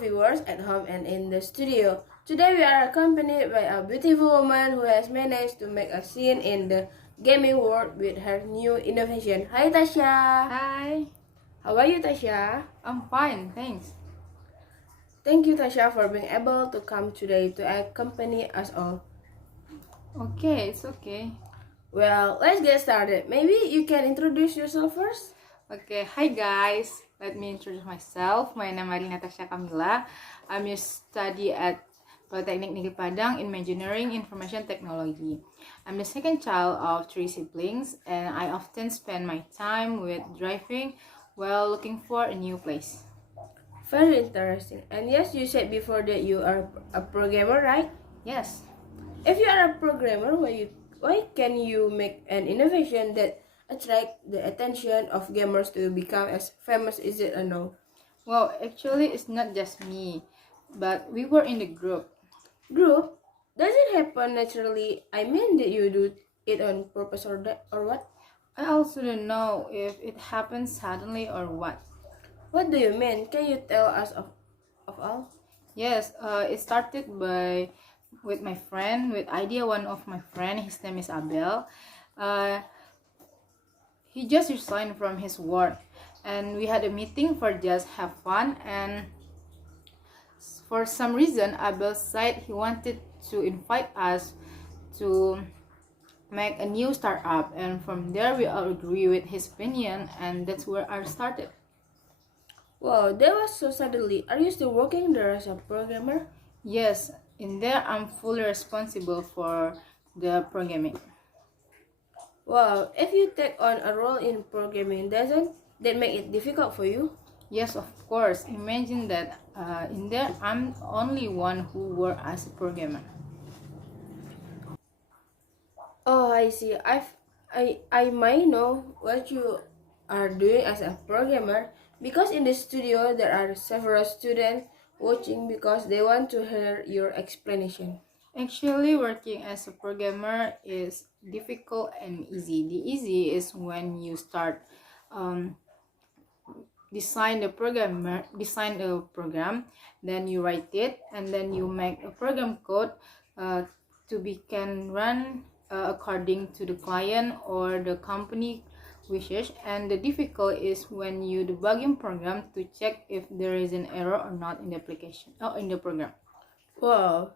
viewers at home and in the studio. Today we are accompanied by a beautiful woman who has managed to make a scene in the gaming world with her new innovation. Hi Tasya! Hi, How are you Tasya? I'm fine, thanks. Thank you Tasya for being able to come today to accompany us all. Okay, it's okay. Well, let's get started. Maybe you can introduce yourself first? Okay, hi guys. Let me introduce myself. My name is Arina Tasya Kamila. I'm a study at Polytechnic Negeri Padang in Engineering Information Technology. I'm the second child of 3 siblings and I often spend my time with driving while looking for a new place. Very interesting. And yes, you said before that you are a programmer, right? Yes. If you are a programmer, why can you make an innovation that attract the attention of gamers to become as famous? Is it or no? Well, actually, it's not just me, but we were in the group. Group? Does it happen naturally? I mean, did you do it on purpose or what? I also don't know if it happens suddenly or what. What do you mean? Can you tell us of all? Yes, it started with my friend, with idea one of my friend. His name is Abel. He just resigned from his work, and we had a meeting for just have fun. And for some reason, Abel said he wanted to invite us to make a new startup, and from there we all agree with his opinion, and that's where I started. Wow, that was so suddenly. Are you still working there as a programmer? Yes, in there I'm fully responsible for the programming. Wow, if you take on a role in programming, doesn't that make it difficult for you? Yes, of course. Imagine that in there I'm only one who work as a programmer. Oh, I see. I might know what you are doing as a programmer because in the studio there are several students watching because they want to hear your explanation. Actually, working as a programmer is difficult and easy. The easy is when you start design the program, then you write it, and then you make a program code to be can run according to the client or the company wishes. And the difficult is when you debugging program to check if there is an error or not in the application or in the program. Wow,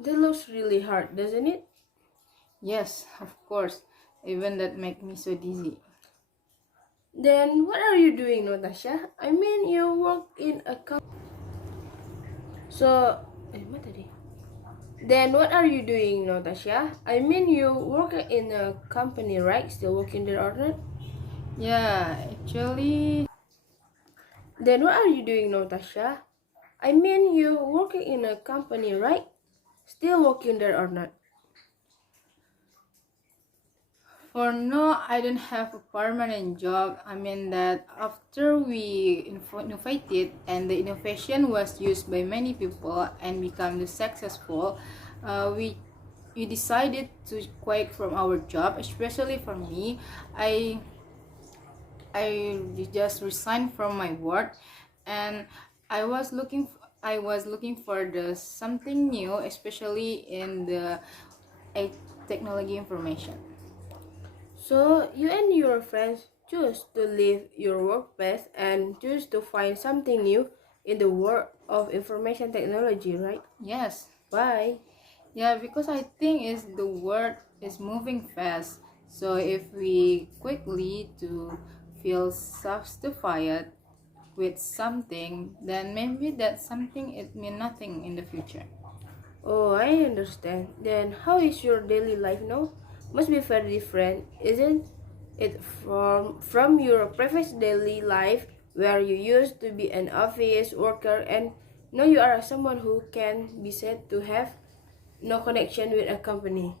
that looks really hard, doesn't it? Yes, of course. Even that make me so dizzy. Then what are you doing, Natasha? I mean, you work in a company. So, what tadi? Then what are you doing, Natasha? I mean, you work in a company, right? Still working there or not? Yeah, actually, Then what are you doing, Natasha? I mean, you working in a company, right? Still working there or not? for now, I don't have a permanent job. I mean that after we innovated and the innovation was used by many people and become successful, we decided to quit from our job. Especially for me, I just resigned from my work, and I was looking for the something new, especially in the technology information. So you and your friends choose to leave your workplace and choose to find something new in the world of information technology, right? Yes. Why? Yeah, because I think is the world is moving fast. So if we quickly to feel satisfied with something, then maybe that something it mean nothing in the future. Oh, I understand. Then how is your daily life now? Must be very different, isn't it, from your previous daily life where you used to be an office worker and now you are someone who can be said to have no connection with a company.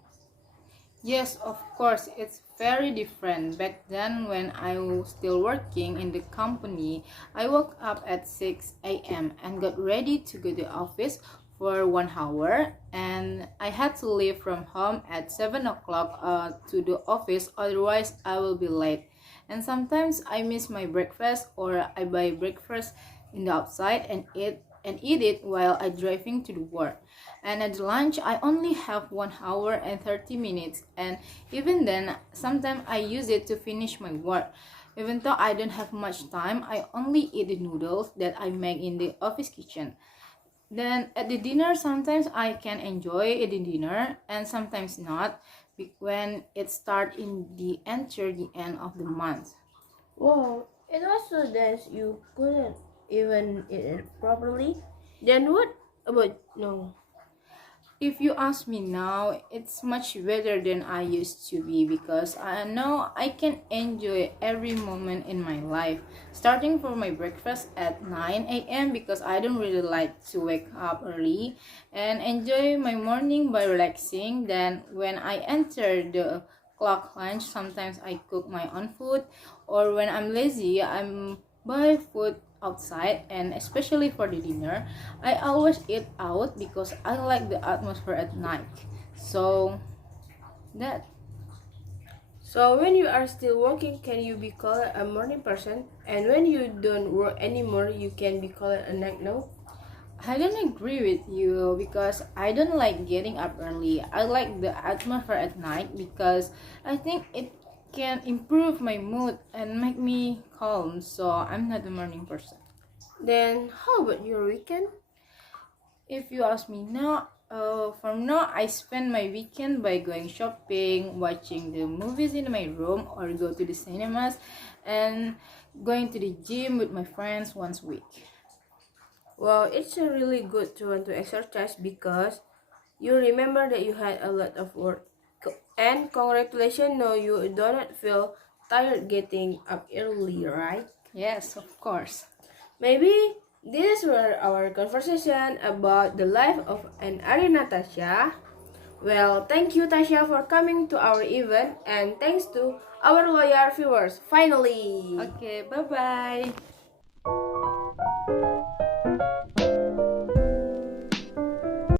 Yes, of course, it's very different. Back then, when I was still working in the company, I woke up at 6 a.m. and got ready to go to office for 1 hour, and I had to leave from home at 7 o'clock to the office, otherwise I will be late. And sometimes I miss my breakfast, or I buy breakfast in the outside and eat and eat it while I driving to the work. And at lunch, I only have 1 hour and 30 minutes, and even then, sometimes I use it to finish my work. Even though I don't have much time, I only eat the noodles that I make in the office kitchen. Then at the dinner, sometimes I can enjoy eating dinner and sometimes not when it start in the enter the end of the month. Wow, it was so dense you couldn't even eat it properly. Then what about no? If you ask me now, it's much better than I used to be because I know I can enjoy every moment in my life. Starting for my breakfast at 9 a.m. because I don't really like to wake up early and enjoy my morning by relaxing. Then when I enter the clock lunch, sometimes I cook my own food, or when I'm lazy, I'm buy food outside. And especially for the dinner, I always eat out because I like the atmosphere at night. So that. So when you are still working, can you be called a morning person? And when you don't work anymore, you can be called a night no? I don't agree with you because I don't like getting up early. I like the atmosphere at night because I think it can improve my mood and make me calm. So I'm not a morning person. Then how about your weekend? If you ask me now, from now I spend my weekend by going shopping, watching the movies in my room, or go to the cinemas, and going to the gym with my friends once a week. Well, it's really good to want to exercise because you remember that you had a lot of work. And congratulations, no, you do not feel tired getting up early, right? Yes, of course. Maybe this were our conversation about the life of an Arina Tasya. Well, thank you Tasya for coming to our event, and thanks to our loyal viewers. Finally! Okay, bye bye.